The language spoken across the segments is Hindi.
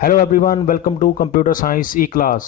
Hello everyone, welcome to computer science e class.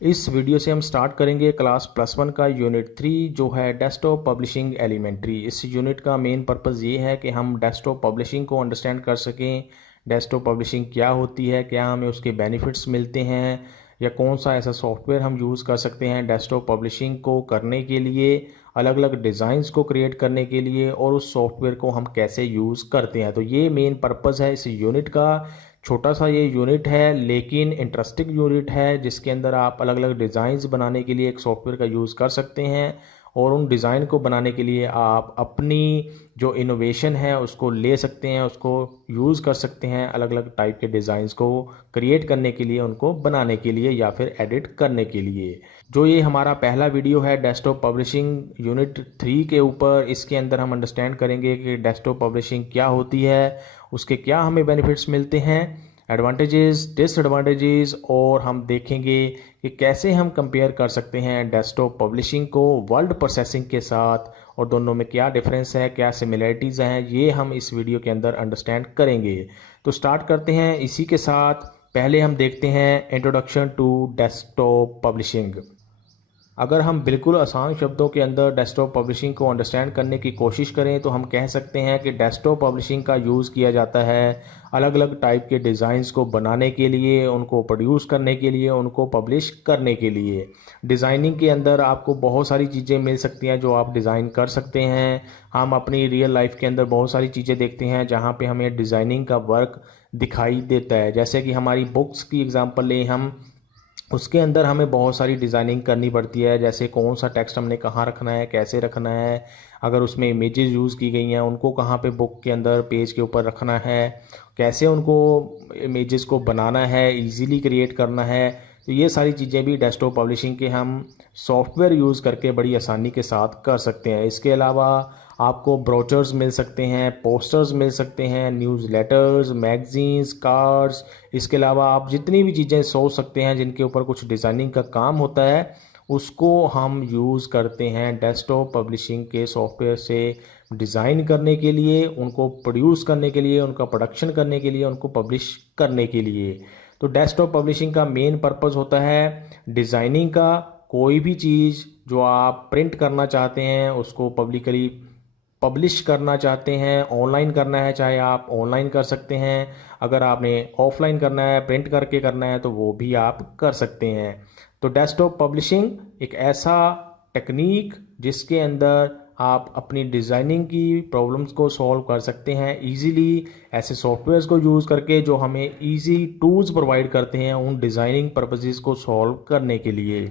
इस वीडियो से हम स्टार्ट करेंगे क्लास +1 का यूनिट 3 जो है डेस्कटॉप पब्लिशिंग एलिमेंट्री। इस यूनिट का मेन पर्पस ये है कि हम डेस्कटॉप पब्लिशिंग को अंडरस्टैंड कर सकें। डेस्कटॉप पब्लिशिंग क्या होती है, क्या हमें उसके बेनिफिट्स मिलते हैं, या कौन सा ऐसा सॉफ्टवेयर हम यूज़ कर सकते हैं डेस्कटॉप पब्लिशिंग को करने के लिए, अलग अलग डिज़ाइंस को क्रिएट करने के लिए, और उस सॉफ्टवेयर को हम कैसे यूज़ करते हैं। तो ये मेन पर्पस है इस यूनिट का। छोटा सा ये यूनिट है लेकिन इंटरेस्टिंग यूनिट है, जिसके अंदर आप अलग अलग डिज़ाइंस बनाने के लिए एक सॉफ्टवेयर का यूज़ कर सकते हैं, और उन डिज़ाइन को बनाने के लिए आप अपनी जो इनोवेशन है उसको ले सकते हैं, उसको यूज़ कर सकते हैं अलग अलग टाइप के डिज़ाइंस को क्रिएट करने के लिए, उनको बनाने के लिए या फिर एडिट करने के लिए। जो ये हमारा पहला वीडियो है डेस्कटॉप पब्लिशिंग यूनिट 3 के ऊपर, इसके अंदर हम अंडरस्टैंड करेंगे कि डेस्कटॉप पब्लिशिंग क्या होती है, उसके क्या हमें बेनिफिट्स मिलते हैं, एडवांटेजेस, डिसएडवांटेजेस, और हम देखेंगे कि कैसे हम कंपेयर कर सकते हैं डेस्कटॉप पब्लिशिंग को वर्ड प्रोसेसिंग के साथ, और दोनों में क्या डिफरेंस है, क्या सिमिलरिटीज़ हैं, ये हम इस वीडियो के अंदर अंडरस्टैंड करेंगे। तो स्टार्ट करते हैं इसी के साथ। पहले हम देखते हैं इंट्रोडक्शन टू डेस्कटॉप पब्लिशिंग। अगर हम बिल्कुल आसान शब्दों के अंदर डेस्कटॉप पब्लिशिंग को अंडरस्टैंड करने की कोशिश करें तो हम कह सकते हैं कि डेस्कटॉप पब्लिशिंग का यूज़ किया जाता है अलग अलग टाइप के डिज़ाइंस को बनाने के लिए, उनको प्रोड्यूस करने के लिए, उनको पब्लिश करने के लिए। डिज़ाइनिंग के अंदर आपको बहुत सारी चीज़ें मिल सकती हैं जो आप डिज़ाइन कर सकते हैं। हम अपनी रियल लाइफ के अंदर बहुत सारी चीज़ें देखते हैं जहाँ पे हमें डिज़ाइनिंग का वर्क दिखाई देता है। जैसे कि हमारी बुक्स की एग्ज़ाम्पल लें हम, उसके अंदर हमें बहुत सारी डिज़ाइनिंग करनी पड़ती है, जैसे कौन सा टेक्स्ट हमने कहाँ रखना है, कैसे रखना है, अगर उसमें इमेजेस यूज़ की गई हैं उनको कहाँ पे बुक के अंदर पेज के ऊपर रखना है, कैसे उनको इमेजेस को बनाना है, इजीली क्रिएट करना है। तो ये सारी चीज़ें भी डेस्कटॉप पब्लिशिंग के हम सॉफ्टवेयर यूज़ करके बड़ी आसानी के साथ कर सकते हैं। इसके अलावा आपको ब्रोचर्स मिल सकते हैं, पोस्टर्स मिल सकते हैं, न्यूज़लेटर्स, मैगजीन्स, कार्ड्स। इसके अलावा आप जितनी भी चीज़ें सोच सकते हैं जिनके ऊपर कुछ डिज़ाइनिंग का काम होता है, उसको हम यूज़ करते हैं डेस्कटॉप पब्लिशिंग के सॉफ्टवेयर से डिज़ाइन करने के लिए, उनको प्रोड्यूस करने के लिए, उनका प्रोडक्शन करने के लिए, उनको पब्लिश करने के लिए। तो डेस्कटॉप पब्लिशिंग का मेन पर्पस होता है डिज़ाइनिंग का। कोई भी चीज़ जो आप प्रिंट करना चाहते हैं, उसको पब्लिकली पब्लिश करना चाहते हैं, ऑनलाइन करना है, चाहे आप ऑनलाइन कर सकते हैं, अगर आपने ऑफलाइन करना है, प्रिंट करके करना है, तो वो भी आप कर सकते हैं। तो डेस्कटॉप पब्लिशिंग एक ऐसा टेक्निक जिसके अंदर आप अपनी डिज़ाइनिंग की प्रॉब्लम्स को सॉल्व कर सकते हैं इजीली, ऐसे सॉफ्टवेयर्स को यूज़ करके जो हमें इजी टूल्स प्रोवाइड करते हैं उन डिज़ाइनिंग पर्पसेस को सॉल्व करने के लिए।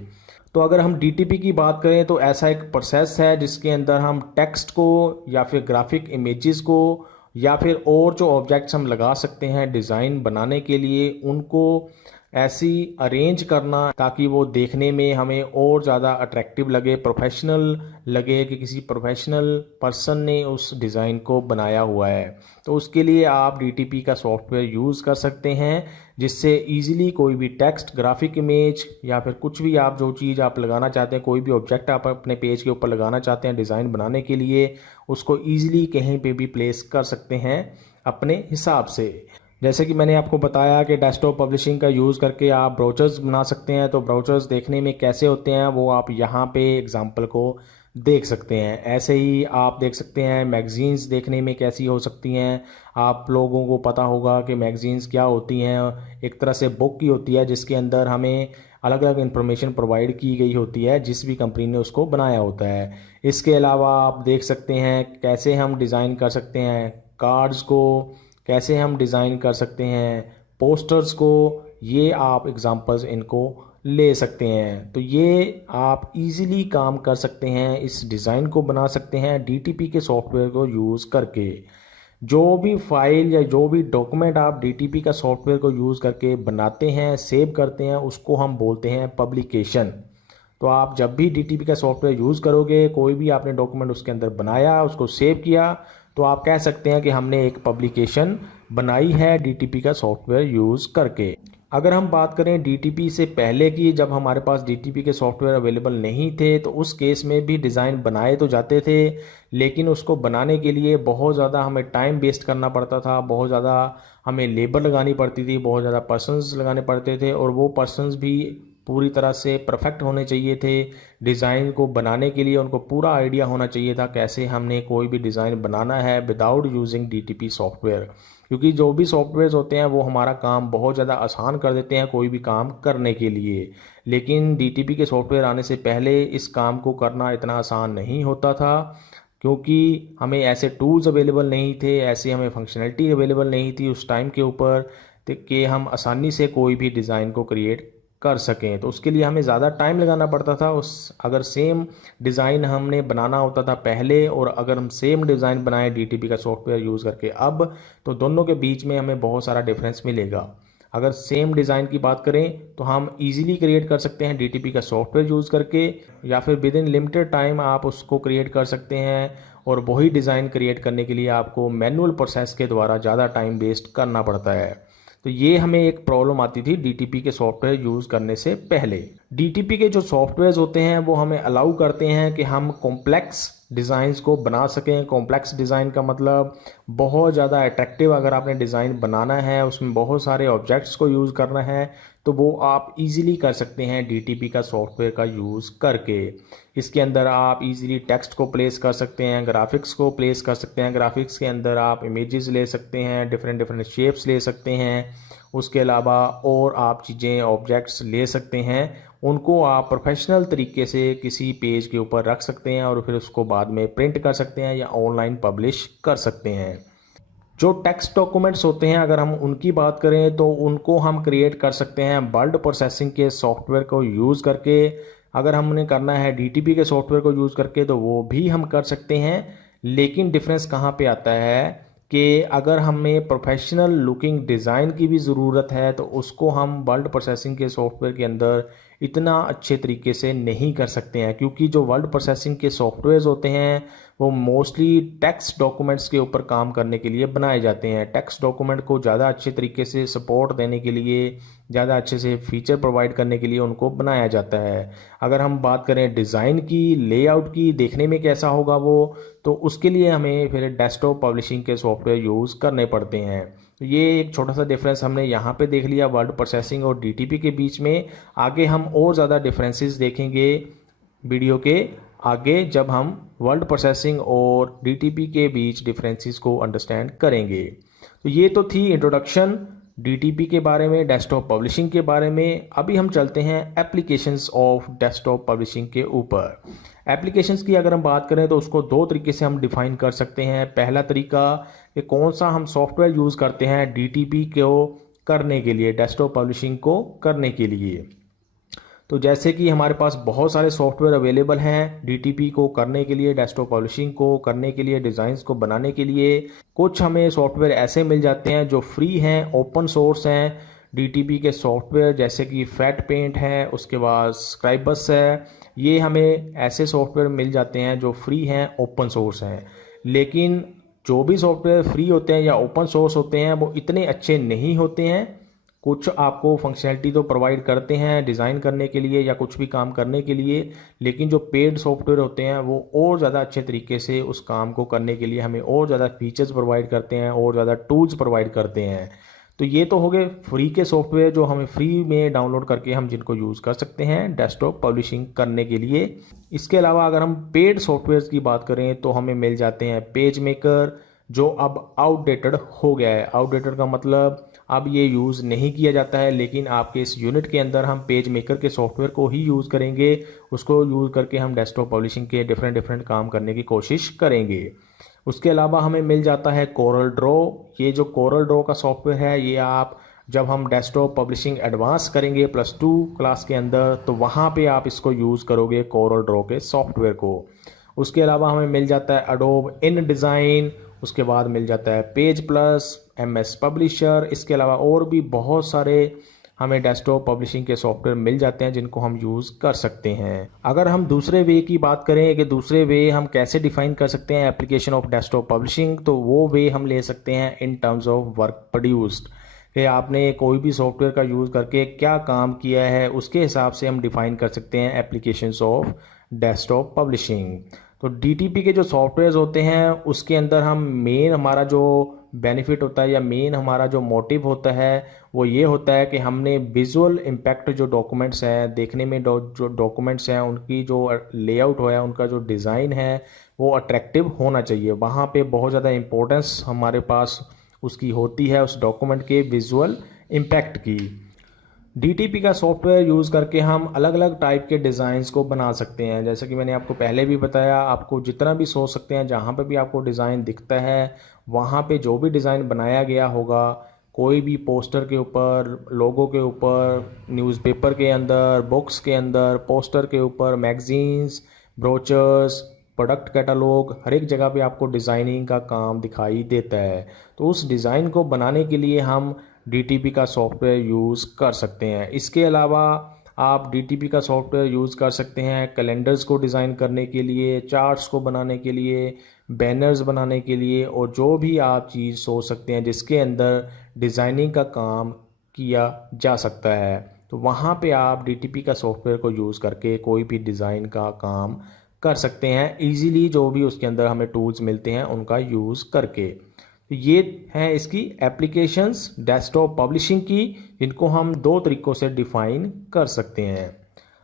तो अगर हम डीटीपी की बात करें तो ऐसा एक प्रोसेस है जिसके अंदर हम टेक्स्ट को या फिर ग्राफिक इमेजेस को या फिर और जो ऑब्जेक्ट्स हम लगा सकते हैं डिज़ाइन बनाने के लिए, उनको ऐसी अरेंज करना ताकि वो देखने में हमें और ज़्यादा अट्रैक्टिव लगे, प्रोफेशनल लगे कि किसी प्रोफेशनल पर्सन ने उस डिज़ाइन को बनाया हुआ है। तो उसके लिए आप डीटीपी का सॉफ्टवेयर यूज़ कर सकते हैं, जिससे इजीली कोई भी टेक्स्ट, ग्राफिक इमेज या फिर कुछ भी आप जो चीज़ आप लगाना चाहते हैं, कोई भी ऑब्जेक्ट आप अपने पेज के ऊपर लगाना चाहते हैं डिज़ाइन बनाने के लिए, उसको ईजिली कहीं पे भी प्लेस कर सकते हैं अपने हिसाब से। जैसे कि मैंने आपको बताया कि डेस्कटॉप पब्लिशिंग का यूज़ करके आप ब्राउचर्स बना सकते हैं। तो ब्राउचर्स देखने में कैसे होते हैं वो आप यहाँ पे एग्जांपल को देख सकते हैं। ऐसे ही आप देख सकते हैं मैगजीन्स देखने में कैसी हो सकती हैं। आप लोगों को पता होगा कि मैगजीन्स क्या होती हैं, एक तरह से बुक की होती है जिसके अंदर हमें अलग अलग इन्फॉर्मेशन प्रोवाइड की गई होती है जिस भी कंपनी ने उसको बनाया होता है। इसके अलावा आप देख सकते हैं कैसे हम डिज़ाइन कर सकते हैं कार्ड्स को, कैसे हम डिज़ाइन कर सकते हैं पोस्टर्स को। ये आप एग्जांपल्स इनको ले सकते हैं। तो ये आप इजीली काम कर सकते हैं, इस डिज़ाइन को बना सकते हैं डीटीपी के सॉफ्टवेयर को यूज़ करके। जो भी फाइल या जो भी डॉक्यूमेंट आप डीटीपी का सॉफ्टवेयर को यूज़ करके बनाते हैं, सेव करते हैं, उसको हम बोलते हैं पब्लिकेशन। तो आप जब भी डीटीपी का सॉफ्टवेयर यूज़ करोगे, कोई भी आपने डॉक्यूमेंट उसके अंदर बनाया, उसको सेव किया, तो आप कह सकते हैं कि हमने एक पब्लिकेशन बनाई है डीटीपी का सॉफ्टवेयर यूज़ करके। अगर हम बात करें डीटीपी से पहले की, जब हमारे पास डीटीपी के सॉफ्टवेयर अवेलेबल नहीं थे, तो उस केस में भी डिज़ाइन बनाए तो जाते थे, लेकिन उसको बनाने के लिए बहुत ज़्यादा हमें टाइम वेस्ट करना पड़ता था, बहुत ज़्यादा हमें लेबर लगानी पड़ती थी, बहुत ज़्यादा पर्सन्स लगाने पड़ते थे, और वो पर्सन्स भी पूरी तरह से परफेक्ट होने चाहिए थे। डिज़ाइन को बनाने के लिए उनको पूरा आइडिया होना चाहिए था कैसे हमने कोई भी डिज़ाइन बनाना है विदाउट यूजिंग डीटीपी सॉफ्टवेयर, क्योंकि जो भी सॉफ्टवेयर्स होते हैं वो हमारा काम बहुत ज़्यादा आसान कर देते हैं कोई भी काम करने के लिए। लेकिन डीटीपी के सॉफ्टवेयर आने से पहले इस काम को करना इतना आसान नहीं होता था, क्योंकि हमें ऐसे टूल्स अवेलेबल नहीं थे, ऐसी हमें फंक्शनैलिटी अवेलेबल नहीं थी उस टाइम के ऊपर कि हम आसानी से कोई भी डिज़ाइन को क्रिएट कर सकें। तो उसके लिए हमें ज़्यादा टाइम लगाना पड़ता था। अगर सेम डिज़ाइन हमने बनाना होता था पहले, और अगर हम सेम डिज़ाइन बनाएं डीटीपी का सॉफ्टवेयर यूज़ करके अब, तो दोनों के बीच में हमें बहुत सारा डिफरेंस मिलेगा। अगर सेम डिज़ाइन की बात करें तो हम इजीली क्रिएट कर सकते हैं डीटीपी का सॉफ्टवेयर यूज़ करके, या फिर विद इन लिमिटेड टाइम आप उसको क्रिएट कर सकते हैं, और वही डिज़ाइन क्रिएट करने के लिए आपको मैनुअल प्रोसेस के द्वारा ज़्यादा टाइम वेस्ट करना पड़ता है। तो ये हमें एक प्रॉब्लम आती थी डीटीपी के सॉफ्टवेयर यूज़ करने से पहले। डीटीपी के जो सॉफ्टवेयर्स होते हैं वो हमें अलाउ करते हैं कि हम कॉम्प्लेक्स डिज़ाइंस को बना सकें। कॉम्प्लेक्स डिज़ाइन का मतलब बहुत ज़्यादा अट्रैक्टिव अगर आपने डिज़ाइन बनाना है, उसमें बहुत सारे ऑब्जेक्ट्स को यूज़ करना है, तो वो आप इजीली कर सकते हैं डीटीपी का सॉफ्टवेयर का यूज़ करके। इसके अंदर आप इजीली टेक्स्ट को प्लेस कर सकते हैं, ग्राफिक्स को प्लेस कर सकते हैं, ग्राफिक्स के अंदर आप इमेजेस ले सकते हैं, डिफरेंट डिफरेंट शेप्स ले सकते हैं। उसके अलावा और आप चीज़ें ऑब्जेक्ट्स ले सकते हैं, उनको आप प्रोफेशनल तरीके से किसी पेज के ऊपर रख सकते हैं और फिर उसको बाद में प्रिंट कर सकते हैं या ऑनलाइन पब्लिश कर सकते हैं। जो टेक्स्ट डॉक्यूमेंट्स होते हैं अगर हम उनकी बात करें तो उनको हम क्रिएट कर सकते हैं वर्ड प्रोसेसिंग के सॉफ्टवेयर को यूज़ करके। अगर हमने करना है डीटीपी के सॉफ्टवेयर को यूज़ करके तो वो भी हम कर सकते हैं, लेकिन डिफरेंस कहाँ पे आता है कि अगर हमें प्रोफेशनल लुकिंग डिज़ाइन की भी ज़रूरत है तो उसको हम वर्ड प्रोसेसिंग के सॉफ्टवेयर के अंदर इतना अच्छे तरीके से नहीं कर सकते हैं, क्योंकि जो वर्ड प्रोसेसिंग के सॉफ्टवेयर्स होते हैं वो मोस्टली टेक्स्ट डॉक्यूमेंट्स के ऊपर काम करने के लिए बनाए जाते हैं। टेक्स्ट डॉक्यूमेंट को ज़्यादा अच्छे तरीके से सपोर्ट देने के लिए, ज़्यादा अच्छे से फीचर प्रोवाइड करने के लिए उनको बनाया जाता है। अगर हम बात करें डिज़ाइन की, लेआउट की, देखने में कैसा होगा वो, तो उसके लिए हमें फिर डेस्कटॉप पब्लिशिंग के सॉफ्टवेयर यूज़ करने पड़ते हैं। तो ये एक छोटा सा डिफरेंस हमने यहाँ पे देख लिया वर्ड प्रोसेसिंग और डीटीपी के बीच में। आगे हम और ज़्यादा डिफरेंसेस देखेंगे वीडियो के आगे, जब हम वर्ड प्रोसेसिंग और डीटीपी के बीच डिफरेंसेस को अंडरस्टैंड करेंगे। तो ये तो थी इंट्रोडक्शन डीटीपी के बारे में, डेस्कटॉप पब्लिशिंग के बारे में। अभी हम चलते हैं एप्लीकेशंस ऑफ डेस्कटॉप पब्लिशिंग के ऊपर। एप्लीकेशंस की अगर हम बात करें तो उसको दो तरीके से हम डिफाइन कर सकते हैं। पहला तरीका कि कौन सा हम सॉफ्टवेयर यूज़ करते हैं डीटीपी को करने के लिए, डेस्कटॉप पब्लिशिंग को करने के लिए। तो जैसे कि हमारे पास बहुत सारे सॉफ्टवेयर अवेलेबल हैं डीटीपी को करने के लिए, डेस्कटॉप पब्लिशिंग को करने के लिए, डिज़ाइंस को बनाने के लिए। कुछ हमें सॉफ्टवेयर ऐसे मिल जाते हैं जो फ्री हैं, ओपन सोर्स हैं डीटीपी के सॉफ्टवेयर, जैसे कि फ्रैट पेंट है, उसके बाद स्क्राइबस है। ये हमें ऐसे सॉफ्टवेयर मिल जाते हैं जो फ्री हैं, ओपन सोर्स हैं। लेकिन जो भी सॉफ्टवेयर फ्री होते हैं या ओपन सोर्स होते हैं वो इतने अच्छे नहीं होते हैं। कुछ आपको फंक्शनैलिटी तो प्रोवाइड करते हैं डिज़ाइन करने के लिए या कुछ भी काम करने के लिए, लेकिन जो पेड सॉफ्टवेयर होते हैं वो और ज़्यादा अच्छे तरीके से उस काम को करने के लिए हमें और ज़्यादा फीचर्स प्रोवाइड करते हैं और ज़्यादा टूल्स प्रोवाइड करते हैं। तो ये तो हो गए फ्री के सॉफ्टवेयर जो हमें फ्री में डाउनलोड करके हम जिनको यूज़ कर सकते हैं डेस्कटॉप पब्लिशिंग करने के लिए। इसके अलावा अगर हम पेड सॉफ्टवेयर की बात करें तो हमें मिल जाते हैं पेज मेकर, जो अब आउटडेटेड हो गया है। आउटडेटेड का मतलब अब ये यूज़ नहीं किया जाता है, लेकिन आपके इस यूनिट के अंदर हम पेज मेकर के सॉफ्टवेयर को ही यूज़ करेंगे। उसको यूज़ करके हम डेस्कटॉप पब्लिशिंग के डिफरेंट काम करने की कोशिश करेंगे। उसके अलावा हमें मिल जाता है कोरल ड्रॉ। ये जो कोरल ड्रॉ का सॉफ्टवेयर है ये आप जब हम डेस्कटॉप पब्लिशिंग एडवांस करेंगे +2 क्लास के अंदर, तो वहाँ पे आप इसको यूज़ करोगे कोरल ड्रॉ के सॉफ्टवेयर को। उसके अलावा हमें मिल जाता है एडोब इन डिज़ाइन, उसके बाद मिल जाता है पेज प्लस, MS पब्लिशर। इसके अलावा और भी बहुत सारे हमें डेस्कटॉप पब्लिशिंग के सॉफ्टवेयर मिल जाते हैं जिनको हम यूज़ कर सकते हैं। अगर हम दूसरे वे की बात करें कि दूसरे वे हम कैसे डिफाइन कर सकते हैं एप्लीकेशन ऑफ डेस्कटॉप पब्लिशिंग, तो वो वे हम ले सकते हैं in terms of work produced. कि आपने कोई भी सॉफ्टवेयर का यूज़ करके क्या काम किया है, उसके हिसाब से हम डिफ़ाइन कर सकते हैं एप्लीकेशंस ऑफ डेस्कटॉप पब्लिशिंग। तो डीटीपी के जो सॉफ्टवेयर्स होते हैं उसके अंदर हम मेन हमारा जो बेनिफिट होता है या मेन हमारा जो मोटिव होता है वो ये होता है कि हमने विजुअल इम्पैक्ट जो डॉक्यूमेंट्स हैं देखने में, जो डॉक्यूमेंट्स हैं उनकी जो लेआउट है, उनका जो डिज़ाइन है वो अट्रैक्टिव होना चाहिए। वहाँ पे बहुत ज़्यादा इम्पोर्टेंस हमारे पास उसकी होती है, उस डॉक्यूमेंट के विजुअल इम्पैक्ट की। डीटीपी का सॉफ्टवेयर यूज़ करके हम अलग अलग टाइप के डिज़ाइंस को बना सकते हैं। जैसे कि मैंने आपको पहले भी बताया, आपको जितना भी सोच सकते हैं, जहाँ पे भी आपको डिज़ाइन दिखता है वहाँ पे जो भी डिज़ाइन बनाया गया होगा, कोई भी पोस्टर के ऊपर, लोगो के ऊपर, न्यूज़पेपर के अंदर, बुक्स के अंदर, पोस्टर के ऊपर, मैगजीन्स, ब्रोचर्स, प्रोडक्ट कैटलॉग, हर एक जगह पे आपको डिज़ाइनिंग का काम दिखाई देता है। तो उस डिज़ाइन को बनाने के लिए हम डीटीपी का सॉफ्टवेयर यूज़ कर सकते हैं। इसके अलावा आप डीटीपी का सॉफ्टवेयर यूज़ कर सकते हैं कैलेंडर्स को डिज़ाइन करने के लिए, चार्ट्स को बनाने के लिए, बैनर्स बनाने के लिए, और जो भी आप चीज़ सोच सकते हैं जिसके अंदर डिज़ाइनिंग का काम किया जा सकता है, तो वहाँ पे आप डीटीपी का सॉफ्टवेयर को यूज़ करके कोई भी डिज़ाइन का काम कर सकते हैं इजीली, जो भी उसके अंदर हमें टूल्स मिलते हैं उनका यूज़ करके। तो ये हैं इसकी एप्लीकेशंस डेस्कटॉप पब्लिशिंग की, जिनको हम दो तरीक़ों से डिफ़ाइन कर सकते हैं।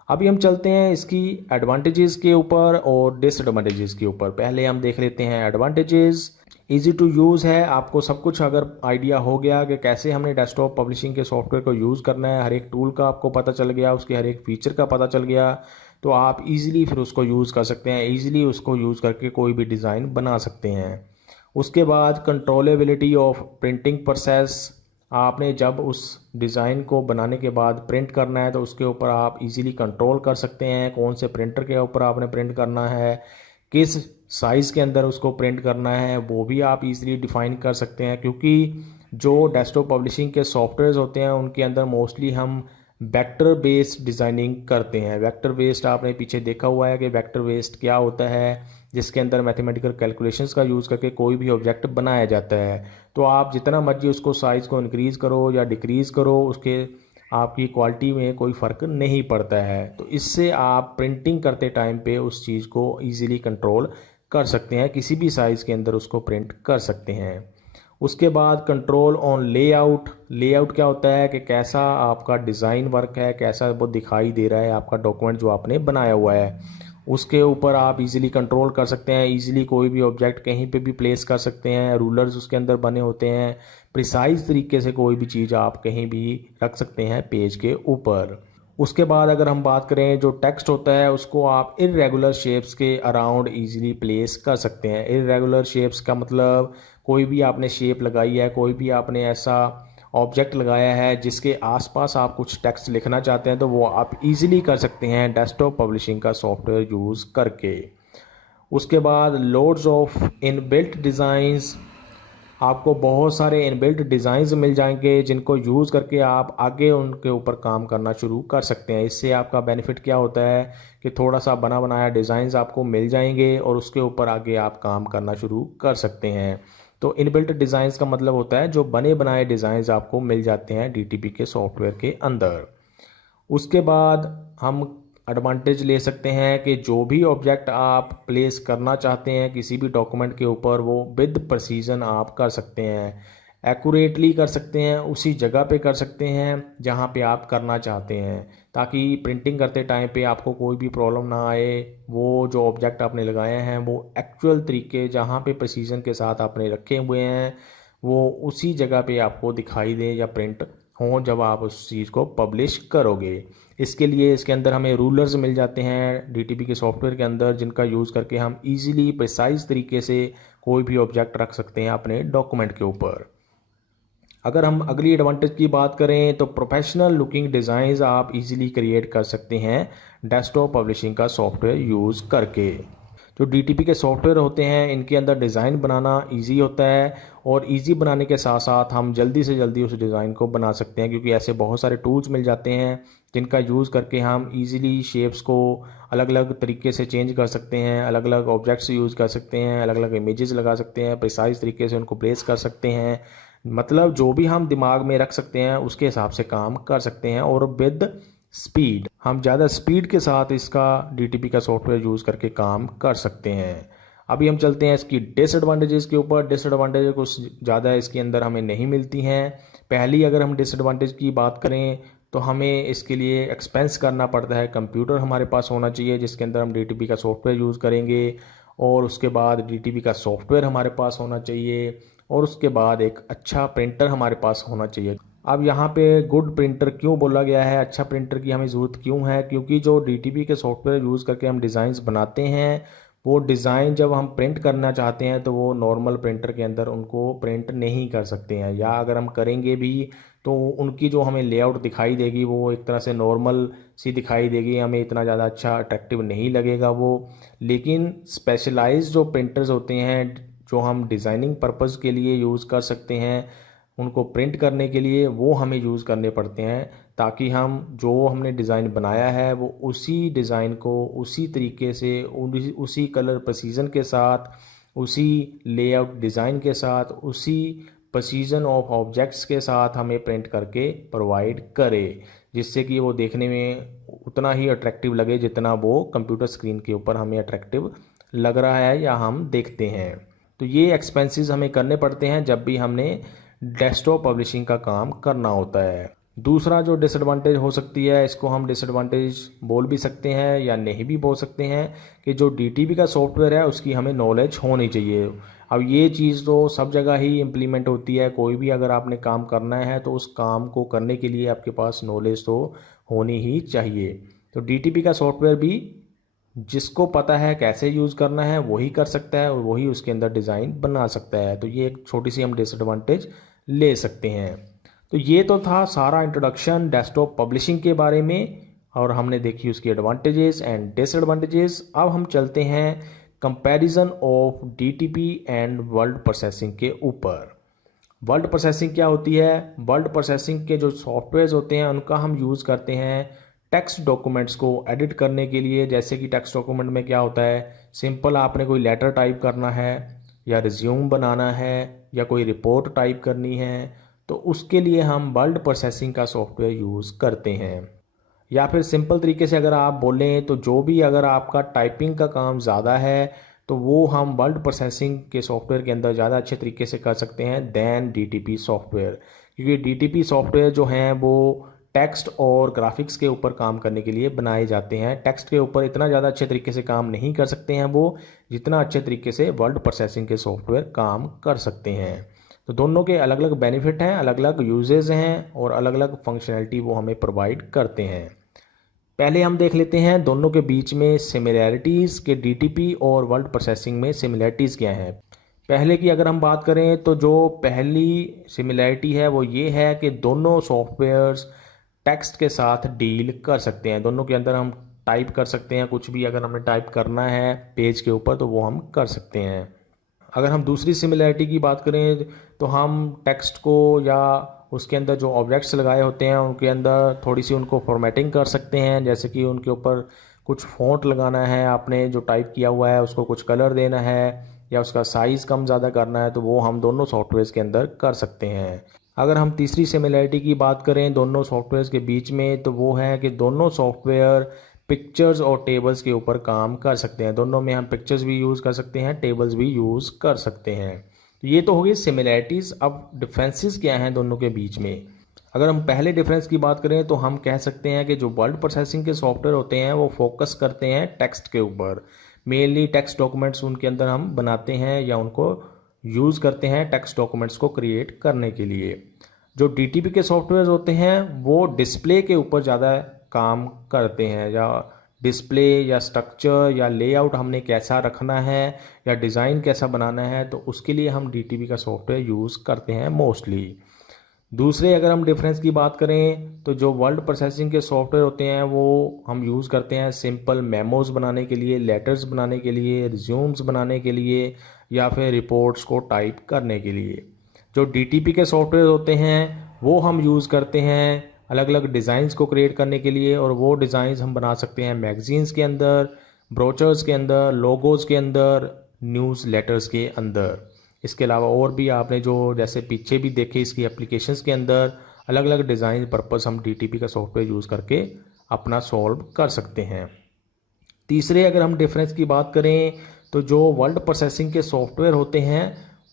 अभी हम चलते हैं इसकी एडवांटेजेस के ऊपर और डिसएडवांटेजेस के ऊपर। पहले हम देख लेते हैं एडवांटेजेस। इजी टू यूज़ है, आपको सब कुछ अगर आइडिया हो गया कि कैसे हमने डेस्कटॉप पब्लिशिंग के सॉफ्टवेयर को यूज़ करना है, हर एक टूल का आपको पता चल गया, उसके हर एक फीचर का पता चल गया, तो आप इजीली फिर उसको यूज़ कर सकते हैं। इजीली उसको यूज़ करके कोई भी डिज़ाइन बना सकते हैं। उसके बाद कंट्रोलेबिलिटी ऑफ प्रिंटिंग प्रोसेस, आपने जब उस डिज़ाइन को बनाने के बाद प्रिंट करना है तो उसके ऊपर आप इजीली कंट्रोल कर सकते हैं, कौन से प्रिंटर के ऊपर आपने प्रिंट करना है, किस साइज़ के अंदर उसको प्रिंट करना है, वो भी आप इजीली डिफ़ाइन कर सकते हैं। क्योंकि जो डेस्कटॉप पब्लिशिंग के सॉफ्टवेयर्स होते हैं उनके अंदर मोस्टली हम वेक्टर बेस्ड डिज़ाइनिंग करते हैं। वेक्टर बेस्ड आपने पीछे देखा हुआ है कि वेक्टर बेस्ड क्या होता है, जिसके अंदर मैथमेटिकल कैलकुलेशंस का यूज़ करके कोई भी ऑब्जेक्ट बनाया जाता है। तो आप जितना मर्जी उसको साइज़ को इंक्रीज़ करो या डिक्रीज़ करो, उसके आपकी क्वालिटी में कोई फ़र्क नहीं पड़ता है। तो इससे आप प्रिंटिंग करते टाइम पे उस चीज़ को ईज़िली कंट्रोल कर सकते हैं, किसी भी साइज़ के अंदर उसको प्रिंट कर सकते हैं। उसके बाद कंट्रोल ऑन लेआउट। लेआउट क्या होता है कि कैसा आपका डिज़ाइन वर्क है, कैसा वो दिखाई दे रहा है आपका डॉक्यूमेंट जो आपने बनाया हुआ है, उसके ऊपर आप इजीली कंट्रोल कर सकते हैं। इजीली कोई भी ऑब्जेक्ट कहीं पे भी प्लेस कर सकते हैं, रूलर्स उसके अंदर बने होते हैं, प्रिसाइज तरीके से कोई भी चीज़ आप कहीं भी रख सकते हैं पेज के ऊपर। उसके बाद अगर हम बात करें, जो टेक्स्ट होता है उसको आप इर्रेगुलर शेप्स के अराउंड इजीली प्लेस कर सकते हैं। इर्रेगुलर शेप्स का मतलब कोई भी आपने शेप लगाई है, कोई भी आपने ऐसा ऑब्जेक्ट लगाया है जिसके आसपास आप कुछ टेक्स्ट लिखना चाहते हैं, तो वो आप इजीली कर सकते हैं डेस्कटॉप पब्लिशिंग का सॉफ्टवेयर यूज़ करके। उसके बाद लोड्स ऑफ इनबिल्ट डिज़ाइंस, आपको बहुत सारे इनबिल्ट डिज़ाइंस मिल जाएंगे जिनको यूज़ करके आप आगे उनके ऊपर काम करना शुरू कर सकते हैं। इससे आपका बेनिफिट क्या होता है कि थोड़ा सा बना बनाया डिज़ाइंस आपको मिल जाएंगे और उसके ऊपर आगे आप काम करना शुरू कर सकते हैं। तो इनबिल्ट डिज़ाइंस का मतलब होता है जो बने बनाए डिज़ाइंस आपको मिल जाते हैं डीटीपी के सॉफ्टवेयर के अंदर। उसके बाद हम एडवांटेज ले सकते हैं कि जो भी ऑब्जेक्ट आप प्लेस करना चाहते हैं किसी भी डॉक्यूमेंट के ऊपर, वो विद प्रिसीजन आप कर सकते हैं, एक्यूरेटली कर सकते हैं, उसी जगह पे कर सकते हैं जहां पे आप करना चाहते हैं, ताकि प्रिंटिंग करते टाइम पे आपको कोई भी प्रॉब्लम ना आए। वो जो ऑब्जेक्ट आपने लगाए हैं वो एक्चुअल तरीके जहां पे प्रिसीजन के साथ आपने रखे हुए हैं वो उसी जगह पे आपको दिखाई दे या प्रिंट हों जब आप उस चीज़ को पब्लिश करोगे। इसके लिए इसके अंदर हमें रूलर्स मिल जाते हैं डीटीपी के सॉफ्टवेयर के अंदर, जिनका यूज़ करके हम इजीली प्रिसाइज तरीके से कोई भी ऑब्जेक्ट रख सकते हैं अपने डॉक्यूमेंट के ऊपर। अगर हम अगली एडवांटेज की बात करें तो प्रोफेशनल लुकिंग डिज़ाइंस आप इजीली क्रिएट कर सकते हैं डेस्कटॉप पब्लिशिंग का सॉफ्टवेयर यूज़ करके। जो डीटीपी के सॉफ्टवेयर होते हैं इनके अंदर डिज़ाइन बनाना इजी होता है, और इजी बनाने के साथ साथ हम जल्दी से जल्दी उस डिज़ाइन को बना सकते हैं, क्योंकि ऐसे बहुत सारे टूल्स मिल जाते हैं जिनका यूज़ करके हम इजीली शेप्स को अलग अलग तरीके से चेंज कर सकते हैं, अलग अलग ऑब्जेक्ट्स यूज़ कर सकते हैं, अलग अलग इमेजेस लगा सकते हैं, प्रिसाइज तरीके से उनको प्लेस कर सकते हैं। मतलब जो भी हम दिमाग में रख सकते हैं उसके हिसाब से काम कर सकते हैं और विद स्पीड, हम ज़्यादा स्पीड के साथ इसका डीटीपी का सॉफ्टवेयर यूज़ करके काम कर सकते हैं। अभी हम चलते हैं इसकी डिसएडवांटेजेस के ऊपर। डिसएडवांटेज कुछ ज़्यादा इसके अंदर हमें नहीं मिलती हैं। पहली अगर हम डिसएडवांटेज की बात करें तो हमें इसके लिए एक्सपेंस करना पड़ता है। कंप्यूटर हमारे पास होना चाहिए जिसके अंदर हम डीटीपी का सॉफ्टवेयर यूज़ करेंगे, और उसके बाद डीटीपी का सॉफ्टवेयर हमारे पास होना चाहिए, और उसके बाद एक अच्छा प्रिंटर हमारे पास होना चाहिए। अब यहाँ पे गुड प्रिंटर क्यों बोला गया है, अच्छा प्रिंटर की हमें ज़रूरत क्यों है, क्योंकि जो डीटीपी के सॉफ्टवेयर यूज़ करके हम डिज़ाइंस बनाते हैं वो डिज़ाइन जब हम प्रिंट करना चाहते हैं तो वो नॉर्मल प्रिंटर के अंदर उनको प्रिंट नहीं कर सकते हैं, या अगर हम करेंगे भी तो उनकी जो हमें लेआउट दिखाई देगी वो एक तरह से नॉर्मल सी दिखाई देगी, हमें इतना ज़्यादा अच्छा अट्रैक्टिव नहीं लगेगा वो। लेकिन स्पेशलाइज्ड जो प्रिंटर्स होते हैं जो हम डिज़ाइनिंग पर्पज़ के लिए यूज़ कर सकते हैं, उनको प्रिंट करने के लिए वो हमें यूज़ करने पड़ते हैं, ताकि हम जो हमने डिज़ाइन बनाया है वो उसी डिज़ाइन को उसी तरीके से उसी कलर प्रिसीजन के साथ, उसी लेआउट डिज़ाइन के साथ, उसी प्रिसीजन ऑफ ऑब्जेक्ट्स के साथ हमें प्रिंट करके प्रोवाइड करे, जिससे कि वो देखने में उतना ही अट्रैक्टिव लगे जितना वो कंप्यूटर स्क्रीन के ऊपर हमें अट्रैक्टिव लग रहा है या हम देखते हैं। तो ये एक्सपेंसेस हमें करने पड़ते हैं जब भी हमने डेस्कटॉप पब्लिशिंग का काम करना होता है। दूसरा जो डिसएडवांटेज हो सकती है, इसको हम डिसएडवांटेज बोल भी सकते हैं या नहीं भी बोल सकते हैं, कि जो डीटीपी का सॉफ्टवेयर है उसकी हमें नॉलेज होनी चाहिए। अब ये चीज़ तो सब जगह ही इम्प्लीमेंट होती है, कोई भी अगर आपने काम करना है तो उस काम को करने के लिए आपके पास नॉलेज तो होनी ही चाहिए। तो डीटीपी का सॉफ्टवेयर भी जिसको पता है कैसे यूज़ करना है वही कर सकता है और वही उसके अंदर डिज़ाइन बना सकता है। तो ये एक छोटी सी हम डिसएडवांटेज ले सकते हैं। तो ये तो था सारा इंट्रोडक्शन डेस्कटॉप पब्लिशिंग के बारे में, और हमने देखी उसकी एडवांटेजेस एंड डिसएडवांटेजेस। अब हम चलते हैं comparison of DTP and word processing के ऊपर। वर्ड प्रोसेसिंग क्या होती है? वर्ड प्रोसेसिंग के जो सॉफ्टवेयर्स होते हैं उनका हम यूज़ करते हैं टेक्स्ट डॉक्यूमेंट्स को एडिट करने के लिए। जैसे कि टेक्स्ट डॉक्यूमेंट में क्या होता है, सिंपल आपने कोई लेटर टाइप करना है या रिज्यूम बनाना है या कोई रिपोर्ट टाइप करनी है, तो उसके लिए हम वर्ड प्रोसेसिंग का सॉफ्टवेयर यूज़ करते हैं। या फिर सिंपल तरीके से अगर आप बोलें तो जो भी अगर आपका टाइपिंग का काम ज़्यादा है तो वो हम वर्ड प्रोसेसिंग के सॉफ्टवेयर के अंदर ज़्यादा अच्छे तरीके से कर सकते हैं दैन डीटीपी सॉफ्टवेयर, क्योंकि डीटीपी सॉफ्टवेयर जो हैं वो टेक्स्ट और ग्राफिक्स के ऊपर काम करने के लिए बनाए जाते हैं। टेक्स्ट के ऊपर इतना ज़्यादा अच्छे तरीके से काम नहीं कर सकते हैं वो, जितना अच्छे तरीके से वर्ड प्रोसेसिंग के सॉफ्टवेयर काम कर सकते हैं। तो दोनों के अलग अलग बेनिफिट हैं, अलग अलग यूजेस हैं और अलग अलग फंक्शनैलिटी वो हमें प्रोवाइड करते हैं। पहले हम देख लेते हैं दोनों के बीच में सिमिलैरिटीज़ के डीटीपी और वर्ड प्रोसेसिंग में सिमिलैरिटीज़ क्या हैं। पहले की अगर हम बात करें तो जो पहली सिमिलैरिटी है वो ये है कि दोनों सॉफ्टवेयर्स टेक्स्ट के साथ डील कर सकते हैं। दोनों के अंदर हम टाइप कर सकते हैं, कुछ भी अगर हमें टाइप करना है पेज के ऊपर तो वो हम कर सकते हैं। अगर हम दूसरी सिमिलैरिटी की बात करें तो हम टेक्स्ट को या उसके अंदर जो ऑब्जेक्ट्स लगाए होते हैं उनके अंदर थोड़ी सी उनको फॉर्मेटिंग कर सकते हैं। जैसे कि उनके ऊपर कुछ फ़ॉन्ट लगाना है, आपने जो टाइप किया हुआ है उसको कुछ कलर देना है या उसका साइज़ कम ज़्यादा करना है, तो वो हम दोनों सॉफ्टवेयर्स के अंदर कर सकते हैं। अगर हम तीसरी सिमिलैरिटी की बात करें दोनों सॉफ्टवेयर्स के बीच में, तो वो है कि दोनों सॉफ्टवेयर पिक्चर्स और टेबल्स के ऊपर काम कर सकते हैं। दोनों में हम पिक्चर्स भी यूज़ कर सकते हैं, टेबल्स भी यूज़ कर सकते हैं। ये तो हो गई सिमिलैरिटीज़। अब डिफरेंसेस क्या हैं दोनों के बीच में? अगर हम पहले डिफरेंस की बात करें तो हम कह सकते हैं कि जो वर्ड प्रोसेसिंग के सॉफ्टवेयर होते हैं वो फोकस करते हैं टेक्स्ट के ऊपर। मेनली टेक्स्ट डॉक्यूमेंट्स उनके अंदर हम बनाते हैं या उनको यूज़ करते हैं टेक्स्ट डॉक्यूमेंट्स को क्रिएट करने के लिए। जो डीटीपी के सॉफ्टवेयर होते हैं वो डिस्प्ले के ऊपर ज़्यादा काम करते हैं, या डिस्प्ले या स्ट्रक्चर या लेआउट हमने कैसा रखना है या डिज़ाइन कैसा बनाना है, तो उसके लिए हम डीटीपी का सॉफ्टवेयर यूज़ करते हैं मोस्टली। दूसरे अगर हम डिफरेंस की बात करें तो जो वर्ड प्रोसेसिंग के सॉफ्टवेयर होते हैं वो हम यूज़ करते हैं सिंपल मेमोज़ बनाने के लिए, लेटर्स बनाने के लिए, रिज्यूम्स बनाने के लिए या फिर रिपोर्ट्स को टाइप करने के लिए। जो डीटीपी के सॉफ्टवेयर होते हैं वो हम यूज़ करते हैं अलग अलग डिज़ाइंस को क्रिएट करने के लिए, और वो डिज़ाइंस हम बना सकते हैं मैगजीन्स के अंदर, ब्रोचर्स के अंदर, लोगोज़ के अंदर, न्यूज़ लेटर्स के अंदर। इसके अलावा और भी आपने जो जैसे पीछे भी देखे इसकी एप्लीकेशंस के अंदर अलग अलग डिज़ाइन पर्पस हम DTP का सॉफ्टवेयर यूज़ करके अपना सॉल्व कर सकते हैं। तीसरे अगर हम डिफरेंस की बात करें तो जो वर्ड प्रोसेसिंग के सॉफ्टवेयर होते हैं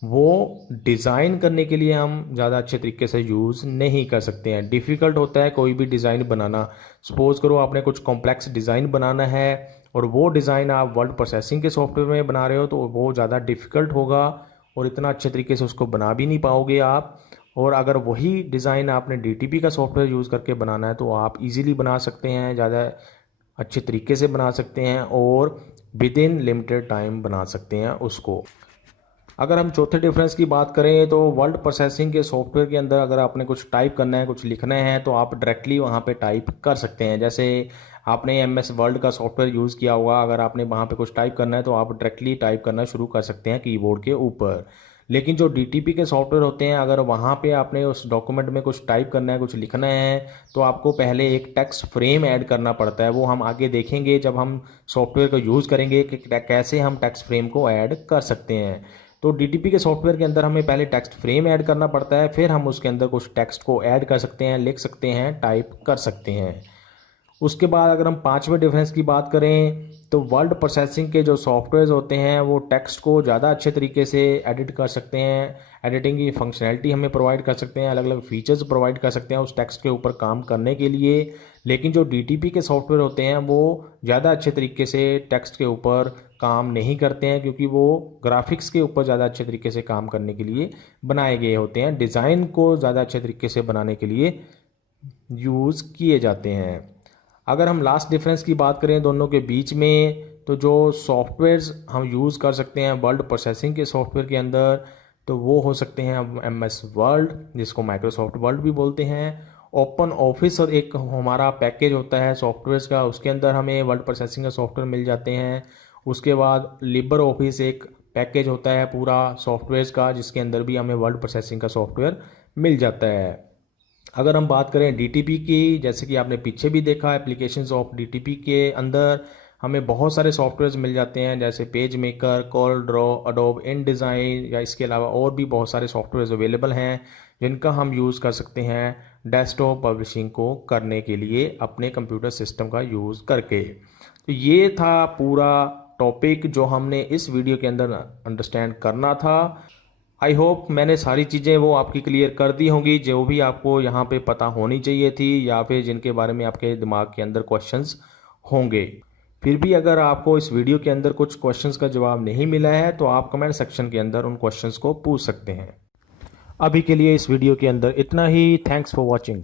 वो डिज़ाइन करने के लिए हम ज़्यादा अच्छे तरीके से यूज़ नहीं कर सकते हैं। डिफ़िकल्ट होता है कोई भी डिज़ाइन बनाना। सपोज़ करो आपने कुछ कॉम्प्लेक्स डिज़ाइन बनाना है और वो डिज़ाइन आप वर्ड प्रोसेसिंग के सॉफ्टवेयर में बना रहे हो तो वो ज़्यादा डिफ़िकल्ट होगा और इतना अच्छे तरीके से उसको बना भी नहीं पाओगे आप। और अगर वही डिज़ाइन आपने DTP का सॉफ्टवेयर यूज़ करके बनाना है तो आप इजीली बना सकते हैं, ज़्यादा अच्छे तरीके से बना सकते हैं और विद इन लिमिटेड टाइम बना सकते हैं उसको। अगर हम चौथे डिफरेंस की बात करें तो वर्ड प्रोसेसिंग के सॉफ्टवेयर के अंदर अगर आपने कुछ टाइप करना है, कुछ लिखना है तो आप डायरेक्टली वहाँ पे टाइप कर सकते हैं। जैसे आपने MS वर्ड का सॉफ्टवेयर यूज़ किया होगा, अगर आपने वहाँ पे कुछ टाइप करना है तो आप डायरेक्टली टाइप करना शुरू कर सकते हैं कीबोर्ड के ऊपर। लेकिन जो DTP के सॉफ्टवेयर होते हैं, अगर वहाँ पे आपने उस डॉक्यूमेंट में कुछ टाइप करना है, कुछ लिखना है तो आपको पहले एक टेक्स्ट फ्रेम ऐड करना पड़ता है। वो हम आगे देखेंगे जब हम सॉफ्टवेयर को यूज़ करेंगे कि कैसे हम टेक्स्ट फ्रेम को ऐड कर सकते हैं। तो DTP के सॉफ्टवेयर के अंदर हमें पहले टेक्स्ट फ्रेम ऐड करना पड़ता है, फिर हम उसके अंदर कुछ टेक्स्ट को ऐड कर सकते हैं, लिख सकते हैं, टाइप कर सकते हैं। उसके बाद अगर हम पांचवें डिफरेंस की बात करें तो वर्ड प्रोसेसिंग के जो सॉफ्टवेयर होते हैं वो टेक्स्ट को ज़्यादा अच्छे तरीके से एडिट कर सकते हैं, एडिटिंग की फंक्शनैलिटी हमें प्रोवाइड कर सकते हैं, अलग अलग फीचर्स प्रोवाइड कर सकते हैं उस टेक्स्ट के ऊपर काम करने के लिए। लेकिन जो DTP के सॉफ्टवेयर होते हैं वो ज़्यादा अच्छे तरीके से टेक्स्ट के ऊपर काम नहीं करते हैं क्योंकि वो ग्राफिक्स के ऊपर ज़्यादा अच्छे तरीके से काम करने के लिए बनाए गए होते हैं, डिज़ाइन को ज़्यादा अच्छे तरीके से बनाने के लिए यूज़ किए जाते हैं। अगर हम लास्ट डिफरेंस की बात करें दोनों के बीच में तो जो सॉफ्टवेयर्स हम यूज़ कर सकते हैं वर्ड प्रोसेसिंग के सॉफ्टवेयर के अंदर तो वो हो सकते हैं MS वर्ड, जिसको माइक्रोसॉफ्ट वर्ड भी बोलते हैं। ओपन ऑफिस और एक हमारा पैकेज होता है सॉफ्टवेयर्स का, उसके अंदर हमें वर्ड प्रोसेसिंग का सॉफ्टवेयर मिल जाते हैं। उसके बाद लिबर ऑफिस एक पैकेज होता है पूरा सॉफ्टवेयर्स का, जिसके अंदर भी हमें वर्ड प्रोसेसिंग का सॉफ्टवेयर मिल जाता है। अगर हम बात करें DTP की, जैसे कि आपने पीछे भी देखा एप्लीकेशंस ऑफ DTP के अंदर हमें बहुत सारे सॉफ्टवेयर्स मिल जाते हैं जैसे page maker, call draw, Adobe InDesign, या इसके अलावा और भी बहुत सारे सॉफ्टवेयर्स अवेलेबल हैं जिनका हम यूज़ कर सकते हैं डेस्कटॉप पब्लिशिंग को करने के लिए अपने कंप्यूटर सिस्टम का यूज़ करके। तो ये था पूरा टॉपिक जो हमने इस वीडियो के अंदर अंडरस्टैंड करना था। आई होप मैंने सारी चीज़ें वो आपकी क्लियर कर दी होंगी जो भी आपको यहाँ पे पता होनी चाहिए थी या फिर जिनके बारे में आपके दिमाग के अंदर क्वेश्चंस होंगे। फिर भी अगर आपको इस वीडियो के अंदर कुछ क्वेश्चंस का जवाब नहीं मिला है तो आप कमेंट सेक्शन के अंदर उन क्वेश्चंस को पूछ सकते हैं। अभी के लिए इस वीडियो के अंदर इतना ही। Thanks for watching.